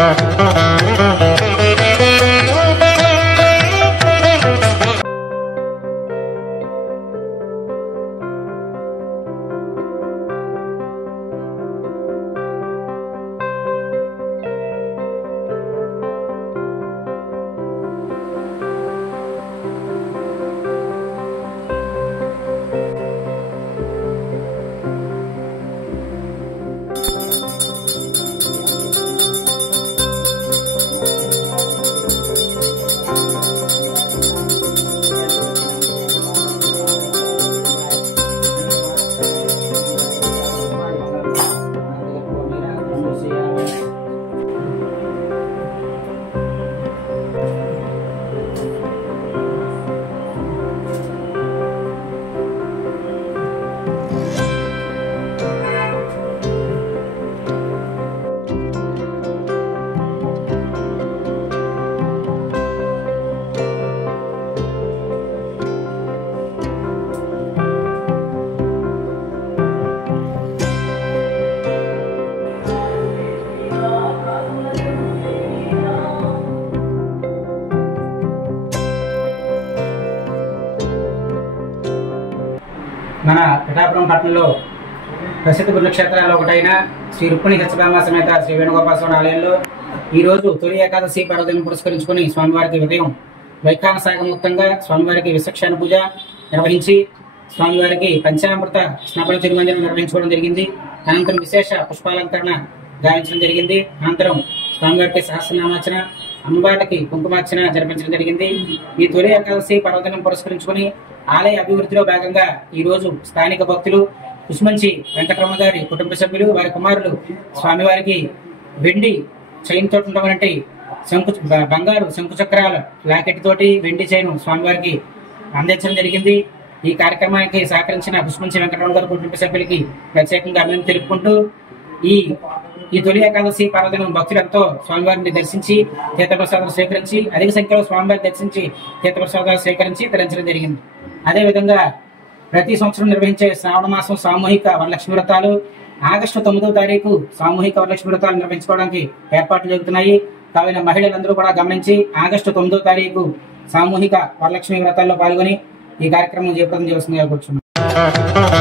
మన పిఠాపురం పట్టణంలో ప్రసిద్ధ పుణ్యక్షేత్రాల్లో ఒకటైన శ్రీ రుక్మిణి సత్యభామ సమేత శ్రీ వేణుగోపాల స్వామి ఆలయంలో ఈరోజు తొలి ఏకాదశి పర్వదినం పురస్కరించుకుని స్వామివారికి ఉదయం వైఖాన సాగముక్తంగా స్వామివారికి విశక్షాన పూజ నిర్వహించి స్వామివారికి పంచామృత స్నాపన తిరుమంజనం నిర్వహించుకోవడం జరిగింది. అనంతరం విశేష పుష్పాలంకరణ గావించడం జరిగింది. అనంతరం స్వామివారికి సహస్రనామార్చన, అమ్మవారికి కుంకుమార్చన జరిపించడం జరిగింది. ఈ తొలి ఏకాదశి పర్వదినం పురస్కరించుకుని ఆలయ అభివృద్ధిలో భాగంగా ఈ రోజు స్థానిక భక్తులు కుసుమంచి వెంకటరమణ గారి కుటుంబ సభ్యులు వారి కుమారులు స్వామివారికి వెండి చైన్ తోటి ఉన్నటువంటి బంగారు శంకు చక్రాల లాకెట్ తోటి వెండి చైన్ స్వామివారికి అందించడం జరిగింది. ఈ కార్యక్రమానికి సహకరించిన కుసుమంచి వెంకటరమణ గారి కుటుంబ సభ్యులకి ప్రత్యేకంగా అభినందన తెలుపుకుంటూ ఈ తొలి ఏకాదశి పర్వదినం భక్తులంతో స్వామివారిని దర్శించి తీర్థప్రసాదాలు స్వీకరించి అధిక సంఖ్యలో స్వామివారిని దర్శించి తీర్థప్రసాదాలు స్వీకరించి తరించడం జరిగింది. అదేవిధంగా ప్రతి సంవత్సరం నిర్వహించే శ్రావణ మాసం సామూహిక వరలక్ష్మి వ్రతాలు ఆగస్టు 9వ తారీఖు సామూహిక వరలక్ష్మి వ్రతాలు నిర్వహించుకోవడానికి ఏర్పాట్లు జరుగుతున్నాయి. కావున మహిళలందరూ కూడా గమనించి ఆగస్టు 9వ తారీఖు సామూహిక వరలక్ష్మి వ్రతాల్లో పాల్గొని ఈ కార్యక్రమం జయప్రదం చేస్తుందని కోరుచున్నాను.